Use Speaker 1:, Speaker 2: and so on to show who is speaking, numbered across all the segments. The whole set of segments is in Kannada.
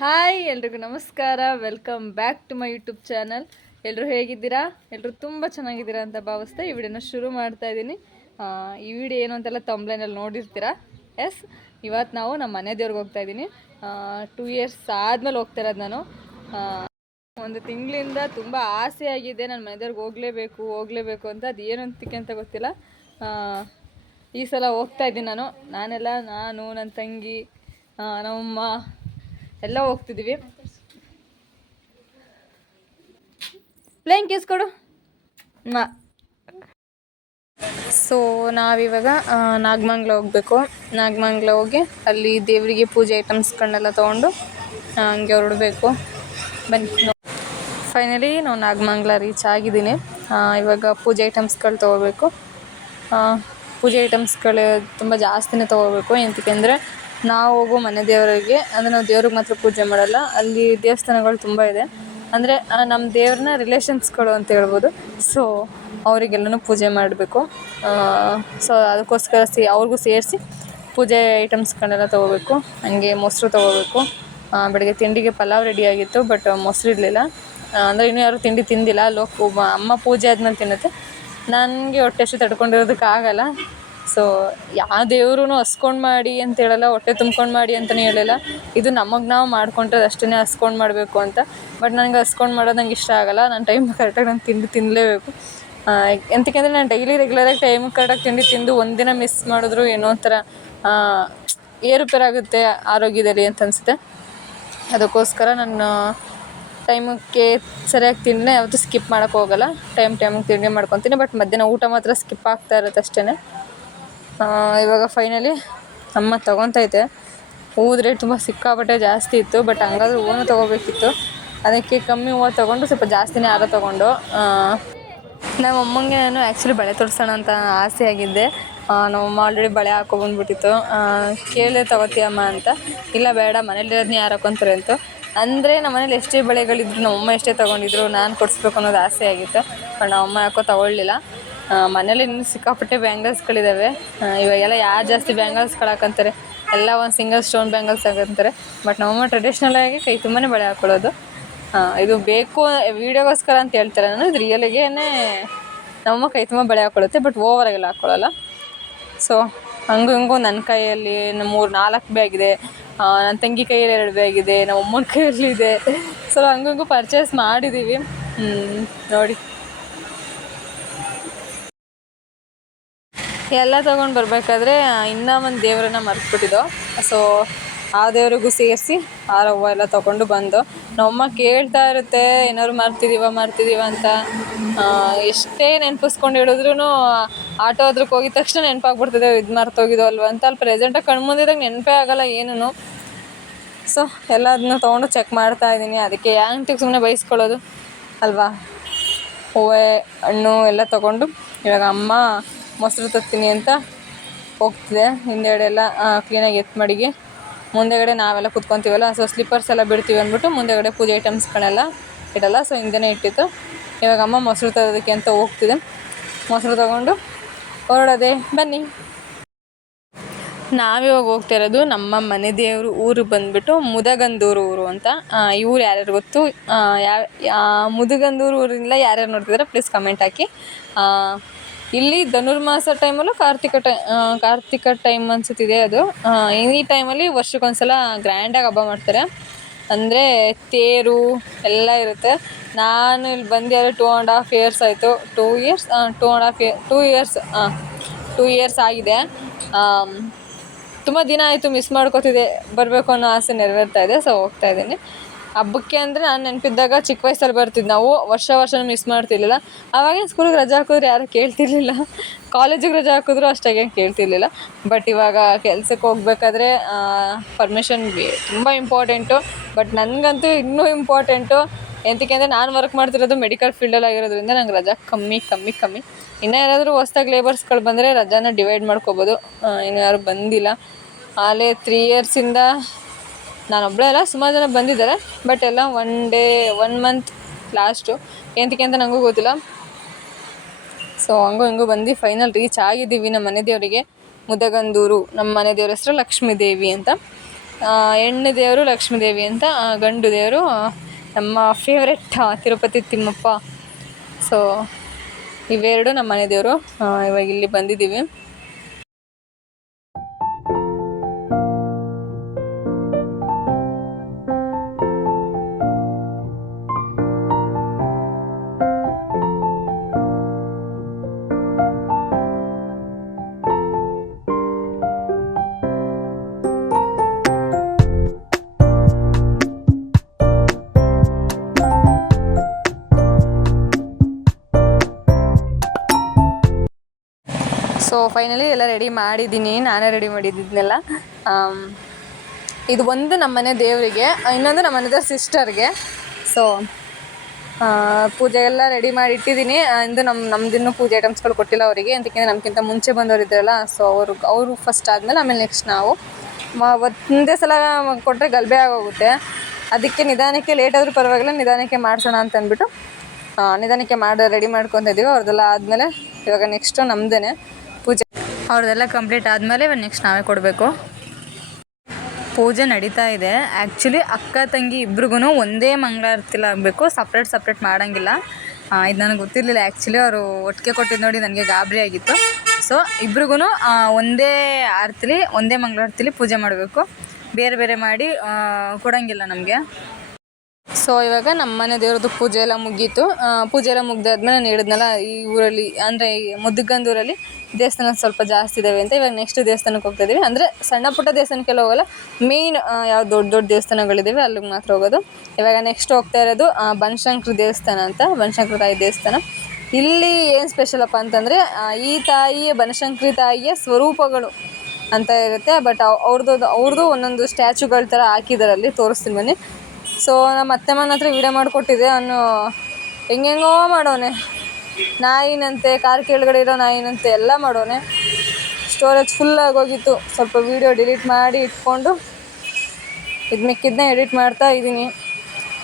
Speaker 1: ಹಾಯ್, ಎಲ್ರಿಗೂ ನಮಸ್ಕಾರ. Welcome back to my YouTube channel ಎಲ್ಲರೂ ಹೇಗಿದ್ದೀರಾ? ಎಲ್ಲರೂ ತುಂಬ ಚೆನ್ನಾಗಿದ್ದೀರಾ ಅಂತ ಭಾವಿಸ್ತಾ ಈ ವಿಡಿಯೋನ ಶುರು ಮಾಡ್ತಾ ಇದ್ದೀನಿ. ಈ ವಿಡಿಯೋ ಏನು ಅಂತೆಲ್ಲ ತಂಬ್ಲೈನಲ್ಲಿ ನೋಡಿರ್ತೀರಾ? ಎಸ್ ಇವತ್ತು ನಾವು ನಮ್ಮ ಮನೆ ದೇವ್ರಿಗೆ ಹೋಗ್ತಾ ಇದ್ದೀನಿ. ಟೂ ಇಯರ್ಸ್ ಆದಮೇಲೆ ಹೋಗ್ತಾ ಇರೋದು ನಾನು. ಒಂದು ತಿಂಗಳಿಂದ ತುಂಬ ಆಸೆ ಆಗಿದೆ. ನನ್ನ ಮನೆ ದೇವ್ರಿಗೆ ಹೋಗಲೇಬೇಕು ಹೋಗಲೇಬೇಕು ಅಂತ ಅದು ಏನು ಅಂತಿಕೆ ಅಂತ ಗೊತ್ತಿಲ್ಲ. ಈ ಸಲ ಹೋಗ್ತಾ ಇದ್ದೀನಿ ನಾನು. ನಾನೆಲ್ಲ, ನಾನು ನನ್ನ ತಂಗಿ ನಮ್ಮಮ್ಮ ಎಲ್ಲ ಹೋಗ್ತಿದ್ದೀವಿ ಪ್ಲೇನ್ ಕೇಸ್ ಕೊಡು. ಸೊ ನಾವಿವಾಗ ನಾಗಮಂಗ್ಲ ಹೋಗಬೇಕು. ನಾಗಮಂಗ್ಲ ಹೋಗಿ ಅಲ್ಲಿ ದೇವರಿಗೆ ಪೂಜೆ ಐಟಮ್ಸ್ಗಳನ್ನೆಲ್ಲ ತೊಗೊಂಡು ಹಂಗೆ ಹೊರಡಬೇಕು. ಬನ್ನಿ. ಫೈನಲಿ ನಾವು ನಾಗಮಂಗ್ಲ ರೀಚ್ ಆಗಿದ್ದೀನಿ. ಇವಾಗ ಪೂಜೆ ಐಟಮ್ಸ್ಗಳು ತೊಗೋಬೇಕು. ಪೂಜೆ ಐಟಮ್ಸ್ಗಳು ತುಂಬ ಜಾಸ್ತಿನೇ ತೊಗೋಬೇಕು. ಅಂದರೆ ನಾವು ಹೋಗೋ ಮನೆ ದೇವರಿಗೆ, ಅಂದರೆ ನಾವು ದೇವ್ರಿಗೆ ಮಾತ್ರ ಪೂಜೆ ಮಾಡಲ್ಲ, ಅಲ್ಲಿ ದೇವಸ್ಥಾನಗಳು ತುಂಬ ಇದೆ. ಅಂದರೆ ನಮ್ಮ ದೇವ್ರನ್ನ ರಿಲೇಷನ್ಸ್ಗಳು ಅಂತ ಹೇಳ್ಬೋದು. ಸೊ ಅವರಿಗೆಲ್ಲನೂ ಪೂಜೆ ಮಾಡಬೇಕು. ಸೊ ಅದಕ್ಕೋಸ್ಕರ ಸೇ, ಅವ್ರಿಗೂ ಸೇರಿಸಿ ಪೂಜೆ ಐಟಮ್ಸ್ಗಳನ್ನೆಲ್ಲ ತೊಗೋಬೇಕು. ಹಂಗೆ ಮೊಸರು ತೊಗೋಬೇಕು. ಬೆಳಗ್ಗೆ ತಿಂಡಿಗೆ ಪಲಾವ್ ರೆಡಿ ಆಗಿತ್ತು ಬಟ್ ಮೊಸರು ಇರಲಿಲ್ಲ. ಅಂದರೆ ಇನ್ನೂ ಯಾರೂ ತಿಂಡಿ ತಿಂದಿಲ್ಲ. ಲೋಕ ಅಮ್ಮ ಪೂಜೆ ಆದ್ಮೇಲೆ ತಿನ್ನುತ್ತೆ. ನನಗೆ ಹೊಟ್ಟೆ ಅಷ್ಟು ತಡ್ಕೊಂಡಿರೋದಕ್ಕಾಗಲ್ಲ. ಸೊ ಯಾವ ದೇವ್ರೂ ಹಸ್ಕೊಂಡು ಮಾಡಿ ಅಂತ ಹೇಳಲ್ಲ, ಹೊಟ್ಟೆ ತುಂಬ್ಕೊಂಡು ಮಾಡಿ ಅಂತಲೇ ಹೇಳಲ್ಲ. ಇದು ನಮಗೆ ನಾವು ಮಾಡ್ಕೊಂಡ್ರೆ ಅಷ್ಟೇ ಹಸ್ಕೊಂಡು ಮಾಡಬೇಕು ಅಂತ. ಬಟ್ ನನಗೆ ಹಸ್ಕೊಂಡು ಮಾಡೋದು ನಂಗೆ ಇಷ್ಟ ಆಗಲ್ಲ. ನಾನು ಟೈಮ್ ಕರೆಕ್ಟಾಗಿ ನಾನು ತಿಂಡಿ ತಿನ್ನಲೇಬೇಕು ಎಂತಕ್ಕೆ ಅಂದರೆ ನಾನು ಡೈಲಿ ರೆಗ್ಯುಲರಾಗಿ ಟೈಮ್ ಕರೆಕ್ಟಾಗಿ ತಿಂಡಿ ತಿಂದು ಒಂದಿನ ಮಿಸ್ ಮಾಡಿದ್ರು ಏನೋ ಒಂಥರ ಏರುಪೇರಾಗುತ್ತೆ ಆರೋಗ್ಯದಲ್ಲಿ ಅಂತ ಅನಿಸುತ್ತೆ. ಅದಕ್ಕೋಸ್ಕರ ನಾನು ಟೈಮಕ್ಕೆ ಸರಿಯಾಗಿ ತಿಂದರೆ ಯಾವತ್ತೂ ಸ್ಕಿಪ್ ಮಾಡೋಕ್ಕೆ ಹೋಗಲ್ಲ. ಟೈಮ್ ಟೈಮಿಗೆ ತಿಂಡಿ ಮಾಡ್ಕೊತೀನಿ. ಬಟ್ ಮಧ್ಯಾಹ್ನ ಊಟ ಮಾತ್ರ ಸ್ಕಿಪ್ ಆಗ್ತಾ ಇರುತ್ತೆ ಅಷ್ಟೇ ಇವಾಗ ಫೈನಲಿ ಅಮ್ಮ ತೊಗೊತೈತೆ ಹೂವು ರೇಟ್ ತುಂಬ ಸಿಕ್ಕಾಪಟ್ಟೆ ಜಾಸ್ತಿ ಇತ್ತು ಬಟ್ ಹಂಗಾದ್ರೂ ಹೂವೂ ತೊಗೋಬೇಕಿತ್ತು. ಅದಕ್ಕೆ ಕಮ್ಮಿ ಹೂವು ತೊಗೊಂಡು ಸ್ವಲ್ಪ ಜಾಸ್ತಿನೇ ಆರ ತೊಗೊಂಡು ನಮ್ಮ ಅಮ್ಮಂಗೆ ನಾನು ಆ್ಯಕ್ಚುಲಿ ಬಳೆ ತೊಡ್ಸೋಣ ಅಂತ ಆಸೆ ಆಗಿದ್ದೆ. ನಮ್ಮಮ್ಮ ಆಲ್ರೆಡಿ ಬಳೆ ಹಾಕೊಬಂದ್ಬಿಟ್ಟಿತ್ತು ಕೇಳಿದೆ ತೊಗೋತೀಯಮ್ಮ ಅಂತ. ಇಲ್ಲ ಬೇಡ ಮನೇಲಿರೋದನ್ನ ಯಾರು ಹಾಕೊತಾರೆ ಅಂತ. ಅಂದರೆ ನಮ್ಮ ಮನೇಲಿ ಎಷ್ಟೇ ಬಳೆಗಳಿದ್ರು ನಮ್ಮಮ್ಮ ಎಷ್ಟೇ ತೊಗೊಂಡಿದ್ರು, ನಾನು ಕೊಡಿಸ್ಬೇಕು ಅನ್ನೋದು ಆಸೆ ಆಗಿತ್ತು. ಬಟ್ ನಮ್ಮಮ್ಮ ಯಾಕೋ ತೊಗೊಳ್ಳಿಲ್ಲ ಮನೇಲಿ ಇನ್ನು ಸಿಕ್ಕಾಪಟ್ಟೆ ಬ್ಯಾಂಗಲ್ಸ್ಗಳಿದ್ದಾವೆ ಇವಾಗೆಲ್ಲ ಯಾರು ಜಾಸ್ತಿ ಬ್ಯಾಂಗಲ್ಸ್ಗಳು ಹಾಕಂತಾರೆ ಎಲ್ಲ ಒಂದು ಸಿಂಗಲ್ ಸ್ಟೋನ್ ಬ್ಯಾಂಗಲ್ಸ್ ಹಾಕಂತಾರೆ. ಬಟ್ ನಮ್ಮಮ್ಮ ಟ್ರೆಡಿಷ್ನಲ್ ಆಗಿ ಕೈ ತುಂಬಾ ಬಳೆ ಹಾಕೊಳ್ಳೋದು. ಇದು ಬೇಕು ವೀಡಿಯೋಗೋಸ್ಕರ ಅಂತ ಹೇಳ್ತಾರೆ. ನಾನು ಇದು ರಿಯಲಿಗೇನೆ ನಮ್ಮಮ್ಮ ಕೈ ತುಂಬ ಬಳೆ ಹಾಕೊಳ್ಳುತ್ತೆ ಬಟ್ ಓವರಾಗೆಲ್ಲ ಹಾಕೊಳ್ಳಲ್ಲ. ಸೊ ಹಂಗು ಹಿಂಗೂ ನನ್ನ ಕೈಯಲ್ಲಿ ನಮ್ಮ ಮೂರು ನಾಲ್ಕು ಬೇ ಆಗಿದೆ ನನ್ನ ತಂಗಿ ಕೈಯಲ್ಲಿ ಎರಡು ಬೇ ಆಗಿದೆ ನಮ್ಮ ಅಮ್ಮನ ಕೈಯಲ್ಲಿ ಇದೆ. ಸೊ ಹಂಗೂ ಪರ್ಚೇಸ್ ಮಾಡಿದ್ದೀವಿ ನೋಡಿ. ಎಲ್ಲ ತೊಗೊಂಡು ಬರಬೇಕಾದ್ರೆ ಇನ್ನೂ ಒಂದು ದೇವರನ್ನ ಮರ್ತ್ಬಿಟ್ಟಿದ್ದೋ. ಸೊ ಆ ದೇವರಿಗೂ ಸೇರಿಸಿ ಆ ಹೂವು ಎಲ್ಲ ತೊಗೊಂಡು ಬಂದು, ನಮ್ಮಮ್ಮ ಕೇಳ್ತಾ ಇರುತ್ತೆ, ಏನಾದ್ರು ಮರ್ತಿದೀವ ಮರ್ತಿದೀವ ಅಂತ. ಎಷ್ಟೇ ನೆನಪಿಸ್ಕೊಂಡು ಹೇಳಿದ್ರು ಆಟೋ ಅದ್ರಕ್ಕೆ ಹೋಗಿದ ತಕ್ಷಣ ನೆನಪಾಗ್ಬಿಡ್ತದೆ, ಇದು ಮರ್ತೋಗಿದೋ ಅಲ್ವಾ ಅಂತ. ಅಲ್ಲಿ ಪ್ರೆಸೆಂಟಾಗಿ ಕಣ್ಮುಂದಿದಾಗ ನೆನಪೇ ಆಗಲ್ಲ ಏನೂ ಸೊ ಎಲ್ಲದನ್ನ ತೊಗೊಂಡು ಚೆಕ್ ಮಾಡ್ತಾ ಇದ್ದೀನಿ. ಅದಕ್ಕೆ ಯಾಂಟಿಗೆ ಸುಮ್ಮನೆ ಬಯಸ್ಕೊಳ್ಳೋದು ಅಲ್ವಾ? ಹೂವೆ, ಹಣ್ಣು ಎಲ್ಲ ತೊಗೊಂಡು, ಇವಾಗ ಅಮ್ಮ ಮೊಸರು ತತ್ತೀನಿ ಅಂತ ಹೋಗ್ತಿದೆ. ಹಿಂದೆಗಡೆ ಎಲ್ಲ ಕ್ಲೀನಾಗಿ ಎತ್ತು ಮಡಿಗೆ. ಮುಂದೆಗಡೆ ನಾವೆಲ್ಲ ಕುತ್ಕೊತೀವಲ್ಲ ಸೊ ಸ್ಲಿಪ್ಪರ್ಸ್ ಎಲ್ಲ ಬಿಡ್ತೀವಿ ಅಂದ್ಬಿಟ್ಟು ಮುಂದೆಗಡೆ ಪೂಜೆ ಐಟಮ್ಸ್ಗಳೆಲ್ಲ ಇಡಲ್ಲ. ಸೊ ಹಿಂದೆನೇ ಇಟ್ಟಿತ್ತು. ಇವಾಗ ಅಮ್ಮ ಮೊಸರು ತರೋದಕ್ಕೆ ಅಂತ ಹೋಗ್ತಿದೆ. ಮೊಸರು ತಗೊಂಡು ಹೊರಡೋದೆ, ಬನ್ನಿ. ನಾವಿವಾಗ ಹೋಗ್ತಾ ಇರೋದು ನಮ್ಮ ಮನೆ ದೇವರು ಊರು ಬಂದ್ಬಿಟ್ಟು ಮುದಗಂದೂರು ಊರು ಅಂತ. ಈ ಊರು ಯಾರ್ಯಾರು ಗೊತ್ತು? ಯಾವ ಮುದಗಂದೂರು ಊರಿಂದ ಯಾರ್ಯಾರು ನೋಡ್ತಿದ್ದಾರೆ ಪ್ಲೀಸ್ ಕಮೆಂಟ್ ಹಾಕಿ. ಇಲ್ಲಿ ಧನುರ್ಮಾಸ ಟೈಮಲ್ಲೂ ಕಾರ್ತಿಕ ಟೈ ಕಾರ್ತಿಕ ಟೈಮ್ ಅನ್ಸುತ್ತಿದೆ ಅದು. ಈ ಟೈಮಲ್ಲಿ ವರ್ಷಕ್ಕೊಂದ್ಸಲ ಗ್ರ್ಯಾಂಡಾಗಿ ಹಬ್ಬ ಮಾಡ್ತಾರೆ. ಅಂದರೆ ತೇರು ಎಲ್ಲ ಇರುತ್ತೆ. ನಾನು ಇಲ್ಲಿ ಬಂದು ಟೂ ಆ್ಯಂಡ್ ಹಾಫ್ ಇಯರ್ಸ್ ಆಯಿತು. Two years two and half year two years two years ಆಗಿದೆ. ತುಂಬ ದಿನ ಆಯಿತು ಮಿಸ್ ಮಾಡ್ಕೋತಿದ್ದೆ ಬರಬೇಕು ಅನ್ನೋ ಆಸೆ ನೆರವೇರ್ತಾ ಇದೆ ಸೊ ಹೋಗ್ತಾ ಇದ್ದೀನಿ. ಹಬ್ಬಕ್ಕೆ ಅಂದರೆ ನಾನು ನೆನಪಿದ್ದಾಗ ಚಿಕ್ಕ ವಯಸ್ಸಲ್ಲಿ ಬರ್ತಿದ್ದು ನಾವು. ವರ್ಷ ವರ್ಷ ಮಿಸ್ ಮಾಡ್ತಿರ್ಲಿಲ್ಲ. ಅವಾಗ ಸ್ಕೂಲಿಗೆ ರಜೆ ಹಾಕಿದ್ರೆ ಯಾರು ಕೇಳ್ತಿರ್ಲಿಲ್ಲ. ಕಾಲೇಜಿಗೆ ರಜೆ ಹಾಕಿದ್ರು ಅಷ್ಟಾಗೆ ಕೇಳ್ತಿರ್ಲಿಲ್ಲ. ಬಟ್ ಇವಾಗ ಕೆಲ್ಸಕ್ಕೆ ಹೋಗ್ಬೇಕಾದ್ರೆ ಪರ್ಮಿಷನ್ ತುಂಬ ಇಂಪಾರ್ಟೆಂಟು ಬಟ್ ನನಗಂತೂ ಇನ್ನೂ ಇಂಪಾರ್ಟೆಂಟು ಎಂತಕ್ಕೆ ಅಂದರೆ ನಾನು ವರ್ಕ್ ಮಾಡ್ತಿರೋದು ಮೆಡಿಕಲ್ ಫೀಲ್ಡಲ್ಲಿ ಆಗಿರೋದ್ರಿಂದ ನಂಗೆ ರಜಾ ಕಮ್ಮಿ ಕಮ್ಮಿ ಕಮ್ಮಿ. ಇನ್ನೂ ಯಾರಾದರೂ ಹೊಸ್ದಾಗಿ ಲೇಬರ್ಸ್ಗಳು ಬಂದರೆ ರಜಾನ ಡಿವೈಡ್ ಮಾಡ್ಕೋಬೋದು. ಇನ್ನು ಯಾರು ಬಂದಿಲ್ಲ. ಆಲೇ ತ್ರೀ ಇಯರ್ಸಿಂದ ನಾನೊಬ್ಬಳೇ ಅಲ್ಲ, ಸುಮಾರು ಜನ ಬಂದಿದ್ದಾರೆ ಬಟ್ ಎಲ್ಲ one day one month last ಏನಕ್ಕೆ ಅಂತ ನನಗೂ ಗೊತ್ತಿಲ್ಲ. ಸೊ ಹಂಗೂ ಹಿಂಗೂ ಬಂದು ಫೈನಲ್ ರೀಚ್ ಆಗಿದ್ದೀವಿ ನಮ್ಮ ಮನೆ ದೇವರಿಗೆ. ಮುದಗಂದೂರು, ನಮ್ಮ ಮನೆ ದೇವ್ರ ಹೆಸರು ಲಕ್ಷ್ಮೀ ದೇವಿ ಅಂತ. ಹೆಣ್ಣು ದೇವರು ಲಕ್ಷ್ಮೀ ದೇವಿ ಅಂತ ಗಂಡು ದೇವರು ನಮ್ಮ ಫೇವ್ರೆಟ್ ತಿರುಪತಿ ತಿಮ್ಮಪ್ಪ. ಸೊ ಇವೆರಡು ನಮ್ಮ ಮನೆ ದೇವರು. ಇವಾಗ ಇಲ್ಲಿ ಬಂದಿದ್ದೀವಿ. ಸೊ ಫೈನಲಿ ಎಲ್ಲ ರೆಡಿ ಮಾಡಿದ್ದೀನಿ. ನಾನೇ ರೆಡಿ ಮಾಡಿದ್ದಿದ್ನೆಲ್ಲ. ಇದು ಒಂದು ನಮ್ಮನೆ ದೇವರಿಗೆ, ಇನ್ನೊಂದು ನಮ್ಮ ದೇವ್ರ ಸಿಸ್ಟರ್ಗೆ ಸೊ ಪೂಜೆ ಎಲ್ಲ ರೆಡಿ ಮಾಡಿ ಇಟ್ಟಿದ್ದೀನಿ ಇಂದು ನಮ್ಮ ನಮ್ದಿನ್ನೂ ಪೂಜೆ ಐಟಮ್ಸ್ಗಳು ಕೊಟ್ಟಿಲ್ಲ ಅವರಿಗೆ. ಅಂತಕ್ಕೆ ನಮ್ಗಿಂತ ಮುಂಚೆ ಬಂದವರು ಇದ್ದಾರಲ್ಲ ಸೊ ಅವರು ಅವರು ಫಸ್ಟ್ ಆದಮೇಲೆ ಆಮೇಲೆ ನೆಕ್ಸ್ಟ್ ನಾವು. ಒಂದೇ ಸಲ ಕೊಟ್ಟರೆ ಗಲಭೆ ಆಗೋಗುತ್ತೆ. ಅದಕ್ಕೆ ನಿಧಾನಕ್ಕೆ ಲೇಟ್ ಆದರೂ ಪರವಾಗಿಲ್ಲ, ನಿಧಾನಕ್ಕೆ ಮಾಡಿಸೋಣ ಅಂತ ಅಂದ್ಬಿಟ್ಟು ನಿಧಾನಕ್ಕೆ ಮಾಡಿ ರೆಡಿ ಮಾಡ್ಕೊತ ಇದ್ದೀವಿ ಅವ್ರದ್ದೆಲ್ಲ ಆದಮೇಲೆ ಇವಾಗ ನೆಕ್ಸ್ಟು ನಮ್ಮದೇ ಪೂಜೆ ಅವ್ರದ್ದೆಲ್ಲ ಕಂಪ್ಲೀಟ್ ಆದಮೇಲೆ ಇವಾಗ ನೆಕ್ಸ್ಟ್ ನಾವೇ ಕೊಡಬೇಕು. ಪೂಜೆ ನಡೀತಾ ಇದೆ. ಆ್ಯಕ್ಚುಲಿ ಅಕ್ಕ, ತಂಗಿ ಇಬ್ರಿಗೂ ಒಂದೇ ಮಂಗಳಾರತಿಲಿ ಆಗಬೇಕು. ಸಪ್ರೇಟ್ ಸಪ್ರೇಟ್ ಮಾಡೋಂಗಿಲ್ಲ. ಇದು ನನಗೆ ಗೊತ್ತಿರಲಿಲ್ಲ. ಆ್ಯಕ್ಚುಲಿ ಅವರು ಒಟ್ಟಿಗೆ ಕೊಟ್ಟಿದ್ದು ನೋಡಿ ನನಗೆ ಗಾಬರಿ ಆಗಿತ್ತು. ಸೊ ಇಬ್ರಿಗೂ ಒಂದೇ ಆರತಿಲಿ, ಒಂದೇ ಮಂಗಳಾರತಿಲಿ ಪೂಜೆ ಮಾಡಬೇಕು. ಬೇರೆ ಬೇರೆ ಮಾಡಿ ಕೊಡೋಂಗಿಲ್ಲ ನಮಗೆ. ಸೊ ಇವಾಗ ನಮ್ಮ ಮನೆ ದೇವ್ರದ್ದು ಪೂಜೆ ಎಲ್ಲ ಮುಗೀತು. ಪೂಜೆ ಎಲ್ಲ ಮುಗ್ದಾದ್ಮೇಲೆ ನಾನು ಹೇಳಿದ್ನಲ್ಲ, ಈ ಊರಲ್ಲಿ, ಅಂದರೆ ಈ ಮುದ್ದುಗಂದೂರಲ್ಲಿ ದೇವಸ್ಥಾನ ಸ್ವಲ್ಪ ಜಾಸ್ತಿ ಇದ್ದಾವೆ ಅಂತ ಇವಾಗ ನೆಕ್ಸ್ಟ್ ದೇವಸ್ಥಾನಕ್ಕೆ ಹೋಗ್ತಾ ಇದೀವಿ. ಅಂದರೆ ಸಣ್ಣ ಪುಟ್ಟ ದೇವಸ್ಥಾನಕ್ಕೆಲ್ಲ ಹೋಗಲ್ಲ ಮೇಯ್ನ್ ಯಾವ ದೊಡ್ಡ ದೊಡ್ಡ ದೇವಸ್ಥಾನಗಳಿದ್ದಾವೆ ಅಲ್ಲಿಗೆ ಮಾತ್ರ ಹೋಗೋದು. ಇವಾಗ ನೆಕ್ಸ್ಟ್ ಹೋಗ್ತಾ ಇರೋದು ಬನಶಂಕರಿ ದೇವಸ್ಥಾನ ಅಂತ, ಬನಶಂಕರಿ ತಾಯಿ ದೇವಸ್ಥಾನ. ಇಲ್ಲಿ ಏನು ಸ್ಪೆಷಲಪ್ಪ ಅಂತಂದರೆ ಈ ತಾಯಿಯ, ಬನಶಂಕರಿ ತಾಯಿಯ ಸ್ವರೂಪಗಳು ಅಂತ ಇರುತ್ತೆ. ಬಟ್ ಅವ್ರದ್ದು ಅವ್ರದ್ದು ಒಂದೊಂದು ಸ್ಟ್ಯಾಚುಗಳ ಥರ ಹಾಕಿದ್ದಾರೆ ಅಲ್ಲಿ, ತೋರಿಸ್ತೀನಿ ಬನ್ನಿ. ಸೊ ನಮ್ಮ ಅತ್ತೆ ಹತ್ರ ವಿಡಿಯೋ ಮಾಡಿಕೊಟ್ಟಿದ್ದೆ. ಅವನು ಹೆಂಗೆಂಗೋ ಮಾಡೋನೆ. ನಾಯಿನಂತೆ, ಕಾರ್ ಕೆಳಗಡೆ ಇರೋ ನಾಯಿನಂತೆ ಎಲ್ಲ ಮಾಡೋನೆ. ಸ್ಟೋರೇಜ್ ಫುಲ್ ಆಗೋಗಿತ್ತು. ಸ್ವಲ್ಪ ವೀಡಿಯೋ ಡಿಲೀಟ್ ಮಾಡಿ ಇಟ್ಕೊಂಡು ಇದು ಮಿಕ್ಕಿದ್ದನ್ನ ಎಡಿಟ್ ಮಾಡ್ತಾ ಇದ್ದೀನಿ.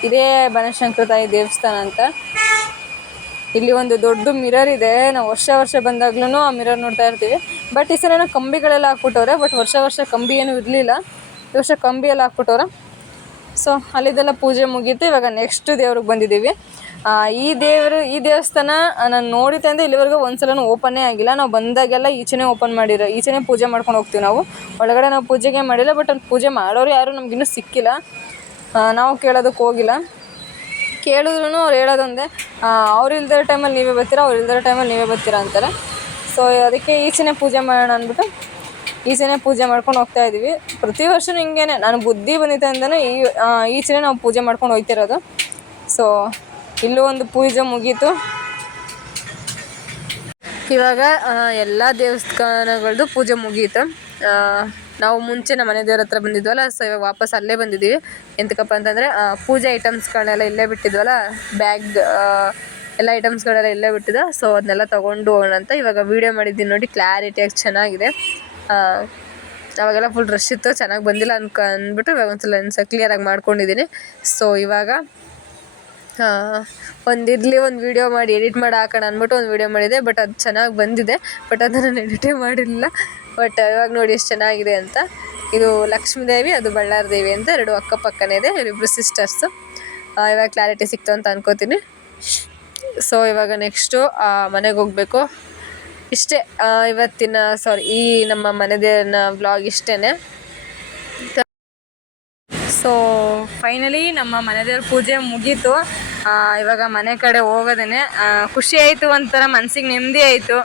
Speaker 1: ಇದೇ ಬನಶಂಕರ ತಾಯಿ ದೇವಸ್ಥಾನ ಅಂತ. ಇಲ್ಲಿ ಒಂದು ದೊಡ್ಡ ಮಿರರ್ ಇದೆ. ನಾವು ವರ್ಷ ವರ್ಷ ಬಂದಾಗ್ಲೂ ಆ ಮಿರರ್ ನೋಡ್ತಾ ಇರ್ತೀವಿ. ಬಟ್ ಈ ಸಲ ಕಂಬಿಗಳೆಲ್ಲ ಹಾಕ್ಬಿಟ್ಟವ್ರೆ. ಬಟ್ ವರ್ಷ ವರ್ಷ ಕಂಬಿ ಏನೂ ಇರಲಿಲ್ಲ. ಈ ವರ್ಷ ಕಂಬಿ ಎಲ್ಲ ಹಾಕ್ಬಿಟ್ಟವ್ರೆ. ಸೊ ಅಲ್ಲಿದೆಲ್ಲ ಪೂಜೆ ಮುಗೀತು. ಇವಾಗ ನೆಕ್ಸ್ಟ್ ದೇವ್ರಿಗೆ ಬಂದಿದ್ದೀವಿ. ಈ ದೇವರು, ಈ ದೇವಸ್ಥಾನ ನಾನು ನೋಡಿದೆ ಅಂದರೆ ಇಲ್ಲಿವರೆಗೂ ಒಂದ್ಸಲನೂ ಓಪನ್ನೇ ಆಗಿಲ್ಲ. ನಾವು ಬಂದಾಗೆಲ್ಲ ಈಚೆನೆ ಓಪನ್ ಮಾಡಿರೋ, ಈಚೆನೆ ಪೂಜೆ ಮಾಡ್ಕೊಂಡು ಹೋಗ್ತೀವಿ ನಾವು. ಒಳಗಡೆ ನಾವು ಪೂಜೆಗೆ ಮಾಡಿಲ್ಲ ಬಟ್ ಅಲ್ಲಿ ಪೂಜೆ ಮಾಡೋರು ಯಾರು ನಮಗಿನ್ನೂ ಸಿಕ್ಕಿಲ್ಲ. ನಾವು ಕೇಳೋದಕ್ಕೆ ಹೋಗಿಲ್ಲ. ಕೇಳಿದ್ರು ಅವ್ರು ಹೇಳೋದೊಂದೇ ಅವ್ರು ಇಲ್ದಿರೋ ಟೈಮಲ್ಲಿ ನೀವೇ ಬರ್ತೀರಾ, ಅವ್ರು ಇಲ್ದಿರೋ ಟೈಮಲ್ಲಿ ನೀವೇ ಬರ್ತೀರಾ ಅಂತಾರೆ. ಸೊ ಅದಕ್ಕೆ ಈಚೆನೆ ಪೂಜೆ ಮಾಡೋಣ ಅಂದ್ಬಿಟ್ಟು ಈಚೆನೆ ಪೂಜೆ ಮಾಡ್ಕೊಂಡು ಹೋಗ್ತಾ ಇದ್ದೀವಿ. ಪ್ರತಿ ವರ್ಷವೂ ಹಿಂಗೇನೆ, ನಾನು ಬುದ್ಧಿ ಬಂದಿದ್ದೆ ಅಂತಲೇ ಈ ಈಚೆನೆ ಈಚೆನೇ ನಾವು ಪೂಜೆ ಮಾಡ್ಕೊಂಡು ಹೋಗ್ತಿರೋದು. ಸೊ ಇಲ್ಲೂ ಒಂದು ಪೂಜೆ ಮುಗೀತು. ಇವಾಗ ಎಲ್ಲ ದೇವಸ್ಥಾನಗಳದ್ದು ಪೂಜೆ ಮುಗೀತು. ನಾವು ಮುಂಚೆ ನಮ್ಮ ಮನೆ ದೇವ್ರ ಹತ್ರ ಬಂದಿದ್ವಲ್ಲ, ಸೊ ಇವಾಗ ವಾಪಸ್ ಅಲ್ಲೇ ಬಂದಿದ್ದೀವಿ ಎಂತಕಪ್ಪ ಅಂತಂದರೆ ಪೂಜೆ ಐಟಮ್ಸ್ಗಳನ್ನೆಲ್ಲ ಇಲ್ಲೇ ಬಿಟ್ಟಿದ್ವಲ್ಲ ಬ್ಯಾಗ್ ಎಲ್ಲ ಐಟಮ್ಸ್ಗಳೆಲ್ಲ ಇಲ್ಲೇ ಬಿಟ್ಟಿದ್ದ. ಸೊ ಅದನ್ನೆಲ್ಲ ತೊಗೊಂಡು ಹೋಗೋಣ ಅಂತ ಇವಾಗ ವೀಡಿಯೋ ಮಾಡಿದ್ದೀನಿ ನೋಡಿ ಕ್ಲಾರಿಟಿಯಾಗಿ ಚೆನ್ನಾಗಿದೆ. ಅವಾಗೆಲ್ಲ ಫುಲ್ ರಶ್ ಇತ್ತು, ಚೆನ್ನಾಗಿ ಬಂದಿಲ್ಲ ಅನ್ಕ ಅಂದ್ಬಿಟ್ಟು ಇವಾಗ ಒಂದ್ಸಲ ಸಲ ಕ್ಲಿಯರಾಗಿ ಮಾಡ್ಕೊಂಡಿದ್ದೀನಿ. ಸೊ ಇವಾಗ ಒಂದು ಇರಲಿ, ಒಂದು ವೀಡಿಯೋ ಮಾಡಿ ಎಡಿಟ್ ಮಾಡಿ ಹಾಕೋಣ ಅಂದ್ಬಿಟ್ಟು ಒಂದು ವೀಡಿಯೋ ಮಾಡಿದೆ ಬಟ್ ಅದು ಚೆನ್ನಾಗಿ ಬಂದಿದೆ ಬಟ್ ಅದನ್ನು ನಾನು ಎಡಿಟೇ ಮಾಡಿರಲಿಲ್ಲ ಬಟ್ ಇವಾಗ ನೋಡಿ ಎಷ್ಟು ಚೆನ್ನಾಗಿದೆ ಅಂತ. ಇದು ಲಕ್ಷ್ಮೀದೇವಿ, ಅದು ಬಳ್ಳಾರಿ ದೇವಿ ಅಂತ ಎರಡು ಅಕ್ಕಪಕ್ಕನೇ ಇದೆ ಇವರಿಬ್ಬರು ಸಿಸ್ಟರ್ಸು ಇವಾಗ ಕ್ಲಾರಿಟಿ ಸಿಕ್ತು ಅಂತ ಅನ್ಕೋತೀನಿ. ಸೊ ಇವಾಗ ನೆಕ್ಸ್ಟು ಮನೆಗೆ ಹೋಗಬೇಕು. ಇಷ್ಟೇ ಇವತ್ತಿನ ಸಾರಿ ಈ ನಮ್ಮ ಮನೆದೇನ ವ್ಲಾಗ್ ಇಷ್ಟೇ ಸೊ ಫೈನಲಿ ನಮ್ಮ ಮನೆದೇವ್ರ ಪೂಜೆ ಮುಗೀತು. ಇವಾಗ ಮನೆ ಕಡೆ ಹೋಗೋದೇನೆ. ಖುಷಿ ಆಯಿತು ಒಂಥರ, ಮನ್ಸಿಗೆ ನೆಮ್ಮದಿ ಆಯಿತು.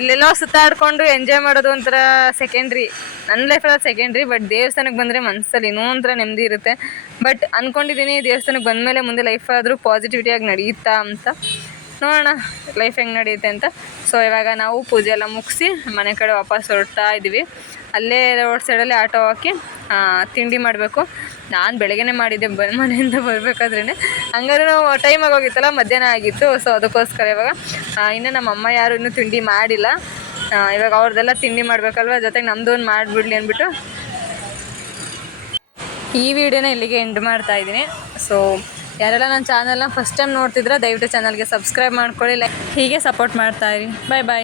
Speaker 1: ಎಲ್ಲೆಲ್ಲೋ ಸುತ್ತಾಡ್ಕೊಂಡು ಎಂಜಾಯ್ ಮಾಡೋದು ಒಂಥರ ಸೆಕೆಂಡ್ರಿ ನನ್ನ ಲೈಫಲ್ಲಿ ಸೆಕೆಂಡ್ರಿ ಬಟ್ ದೇವಸ್ಥಾನಕ್ಕೆ ಬಂದರೆ ಮನಸ್ಸಲ್ಲಿ ಇನ್ನೂ ಒಂಥರ ನೆಮ್ಮದಿ ಇರುತ್ತೆ. ಬಟ್ ಅಂದ್ಕೊಂಡಿದ್ದೀನಿ ದೇವಸ್ಥಾನಕ್ಕೆ ಬಂದಮೇಲೆ ಮುಂದೆ ಲೈಫ್ ಆದರೂ ಪಾಸಿಟಿವಿಟಿಯಾಗಿ ನಡೆಯುತ್ತಾ ಅಂತ. ನೋಡೋಣ ಲೈಫ್ ಹೆಂಗೆ ನಡೆಯುತ್ತೆ ಅಂತ. ಸೊ ಇವಾಗ ನಾವು ಪೂಜೆ ಎಲ್ಲ ಮುಗಿಸಿ ಮನೆ ಕಡೆ ವಾಪಸ್ ಹೊರಡ್ತಾ ಇದ್ದೀವಿ ಅಲ್ಲೇ ರೋಡ್ ಸೈಡಲ್ಲಿ ಆಟೋ ಹಾಕಿ ತಿಂಡಿ ಮಾಡಬೇಕು. ನಾನು ಬೆಳಗ್ಗೆನೇ ಮಾಡಿದ್ದೆ, ಬ, ಮನೆಯಿಂದ ಬರಬೇಕಾದ್ರೇ ಹಂಗಾದ್ರೆ ನಾವು ಟೈಮ್ ಆಗೋಗಿತ್ತಲ್ಲ ಮಧ್ಯಾಹ್ನ ಆಗಿತ್ತು ಸೊ ಅದಕ್ಕೋಸ್ಕರ ಇವಾಗ ಇನ್ನು ನಮ್ಮ ಅಮ್ಮ ಯಾರು ಇನ್ನೂ ತಿಂಡಿ ಮಾಡಿಲ್ಲ. ಇವಾಗ ಅವ್ರದ್ದೆಲ್ಲ ತಿಂಡಿ ಮಾಡಬೇಕಲ್ವ, ಜೊತೆಗೆ ನಮ್ಮದು ಒಂದು ಮಾಡಿಬಿಡ್ಲಿ ಅಂದ್ಬಿಟ್ಟು. ಈ ವಿಡಿಯೋನ ಇಲ್ಲಿಗೆ ಎಂಡ್ ಮಾಡ್ತಾ ಇದ್ದೀನಿ. ಸೊ ಯಾರೆಲ್ಲ ನನ್ನ ಚಾನಲ್ನ ಫಸ್ಟ್ ಟೈಮ್ ನೋಡ್ತಿದ್ರೆ, ದಯವಿಟ್ಟು ಚಾನಲ್ಗೆ ಸಬ್ಸ್ಕ್ರೈಬ್ ಮಾಡ್ಕೊಳ್ಳಿ ಲೈಕ್ ಹೀಗೆ ಸಪೋರ್ಟ್ ಮಾಡ್ತಾ ಇರಿ. ಬಾಯ್ ಬಾಯ್